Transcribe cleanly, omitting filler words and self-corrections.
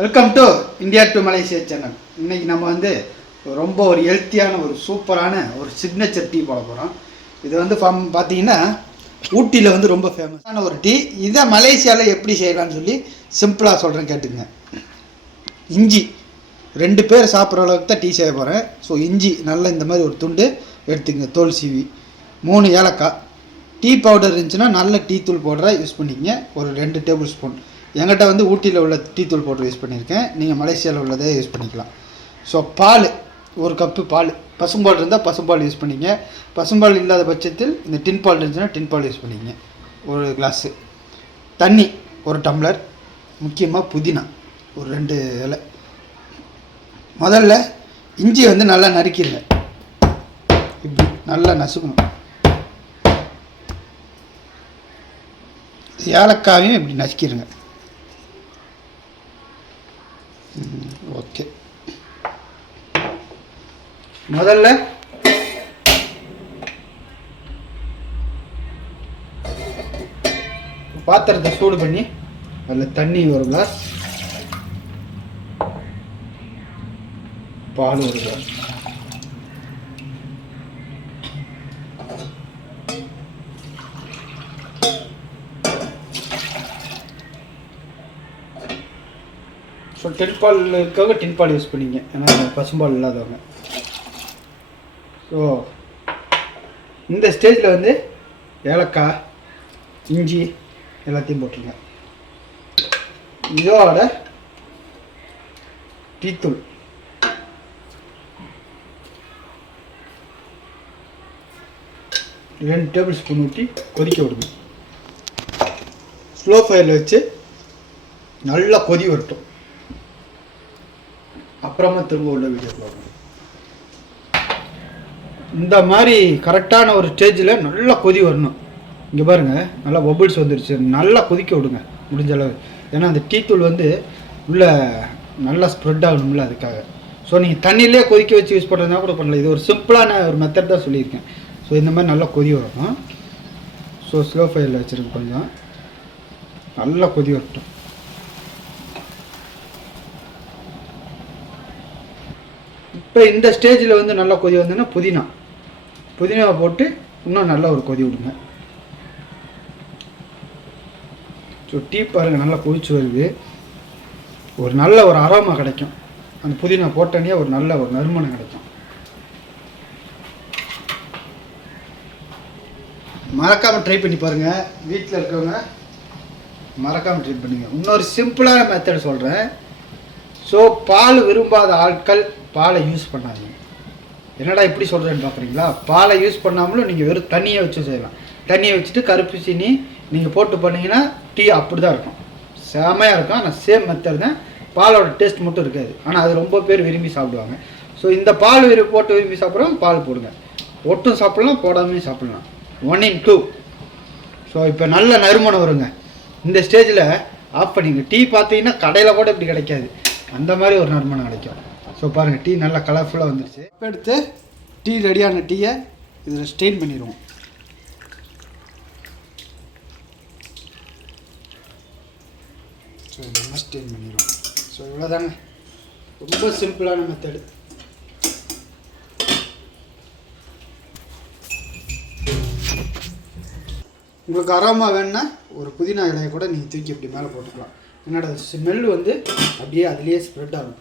Welcome to India to Malaysia channel. இன்றைக்கி நம்ம வந்து ரொம்ப ஒரு ஹெல்த்தியான ஒரு சூப்பரான ஒரு சிக்னேச்சர் டீ போட போகிறோம். இது வந்து பார்த்தீங்கன்னா ஊட்டியில் வந்து ரொம்ப ஃபேமஸான ஒரு டீ. இதை மலேசியாவில் எப்படி செய்யலான்னு சொல்லி சிம்பிளாக சொல்கிறேன், கேட்டுங்க. இஞ்சி 2 பேர் சாப்பிட்ற அளவுக்கு தான் டீ செய்ய போகிறேன். ஸோ இஞ்சி நல்லா இந்த மாதிரி ஒரு துண்டு எடுத்துங்க, தோல் சீவி. 3 ஏலக்காய். டீ பவுடர் இருந்துச்சுன்னா நல்ல டீ தூள் பவுடரை யூஸ் பண்ணிக்கங்க, ஒரு 2 டேபிள் ஸ்பூன். என்கிட்ட வந்து ஊட்டியில் உள்ள டீ தூள் பவுடர் யூஸ் பண்ணியிருக்கேன், நீங்கள் மலேசியாவில் உள்ளதே யூஸ் பண்ணிக்கலாம். ஸோ பால் 1 கப்பு பால். பசும்பால் இருந்தால் பசும்பால் யூஸ் பண்ணிங்க. பசும்பால் இல்லாத பட்சத்தில் இந்த டின் பால் இருந்துச்சுன்னா டின் பால் யூஸ் பண்ணிங்க. 1 கிளாஸு தண்ணி, 1 டம்ளர். முக்கியமாக புதினா ஒரு 2 இலை. முதல்ல இஞ்சி வந்து நல்லா நறுக்கிடுங்க, இப்படி நல்லா நசுக்கணும். ஏலக்காயும் இப்படி நசுக்கிடுங்க. ஓகே, முதல்ல பாத்திரத்தை சூடு பண்ணி அதில் தண்ணி 1 கிளாஸ், பால் 1 கிளாஸ். ஸோ டின்பால் இருக்கவங்க டின்பால் யூஸ் பண்ணிங்க, ஏன்னா பசும்பால் இல்லாதவங்க. ஸோ இந்த ஸ்டேஜில் வந்து ஏலக்காய், இஞ்சி எல்லாத்தையும் போட்டுருங்க. இதோட டீத்தூள் ரெண்டு டேபிள் ஸ்பூன் ஊற்றி கொதிக்க விடுங்க. ஸ்லோ ஃபயரில் வச்சு நல்லா கொதி வரட்டும், அப்புறமா திரும்ப உள்ள வீடியோ பார்க்கணும். இந்த மாதிரி கரெக்டான ஒரு ஸ்டேஜில் நல்லா கொதி வரணும். இங்கே பாருங்கள், நல்லா பபிள்ஸ் வந்துருச்சு. நல்லா கொதிக்க விடுங்க முடிஞ்ச அளவு, ஏன்னா அந்த டீ தூள் வந்து உள்ளே நல்லா ஸ்ப்ரெட் ஆகணும்ல, அதுக்காக. ஸோ நீங்கள் தண்ணியிலே கொதிக்க வச்சு யூஸ் பண்ணுறதுனா கூட பண்ணல. இது ஒரு சிம்பிளான ஒரு மெத்தட் தான் சொல்லியிருக்கேன். ஸோ இந்த மாதிரி நல்லா கொதி வரணும். ஸோ ஸ்லோ ஃபயரில் வச்சுருங்க, கொஞ்சம் நல்லா கொதி வரட்டும். இப்போ இந்த ஸ்டேஜில் வந்து நல்லா கொதி வந்ததுன்னா புதினாவை போட்டு இன்னும் நல்லா ஒரு கொதி விடுங்க. ஸோ டீ பாருங்கள் நல்லா கொதிச்சு வருது. ஒரு நல்ல ஒரு அரோமா கிடைக்கும், அந்த புதினா போட்டோன்னே ஒரு நல்ல ஒரு நறுமணம் கிடைக்கும். மறக்காமல் ட்ரை பண்ணி பாருங்கள், வீட்டில் இருக்கவங்க மறக்காமல் ட்ரை பண்ணுங்க. இன்னொரு சிம்பிளான மெத்தட் சொல்கிறேன். ஸோ பால் விரும்பாத ஆட்கள் பாலை யூஸ் பண்ணாதீங்க. என்னடா இப்படி சொல்கிறேன்னு பார்க்குறீங்களா? பாலை யூஸ் பண்ணாமலும் நீங்கள் வெறும் தண்ணியை வச்சு செய்யலாம். தண்ணியை வச்சுட்டு கருப்பு சீனி நீங்கள் போட்டு பண்ணிங்கன்னா டீ அப்படி தான் இருக்கும், செமையாக இருக்கும். ஆனால் சேம் மெத்தட் தான், பாலோட டேஸ்ட் மட்டும் இருக்காது. ஆனால் அது ரொம்ப பேர் விரும்பி சாப்பிடுவாங்க. ஸோ இந்த பால் போட்டு விரும்பி சாப்பிட்றவங்க பால் போடுங்க, ஒட்டும் சாப்பிட்லாம், போடாமையும் சாப்பிட்லாம். 1 in 2. ஸோ இப்போ நல்ல நறுமணம் வருங்க. இந்த ஸ்டேஜில் ஆஃப் பண்ணிங்க. டீ பார்த்தீங்கன்னா கடையில் கூட இப்படி கிடைக்காது, அந்த மாதிரி ஒரு நறுமணம் கிடைக்கும். ஸோ பாருங்கள், டீ நல்லா கலர்ஃபுல்லாக வந்துருச்சு. இப்போ எடுத்து டீ ரெடியான டீயை இதில் ஸ்டெயின் பண்ணிடுவோம். ஸோ இதெல்லாம் ஸ்டெயின் பண்ணிடுவோம். ஸோ இவ்வளோதாங்க, ரொம்ப சிம்பிளான மெத்தடு. உங்களுக்கு அரோமா வேணுன்னா ஒரு புதினா இலையை கூட நீங்கள் தூக்கி இப்படி மேலே போட்டுக்கலாம். என்னோட ஸ்மெல் வந்து அப்படியே அதுலேயே ஸ்ப்ரெட் ஆகும்.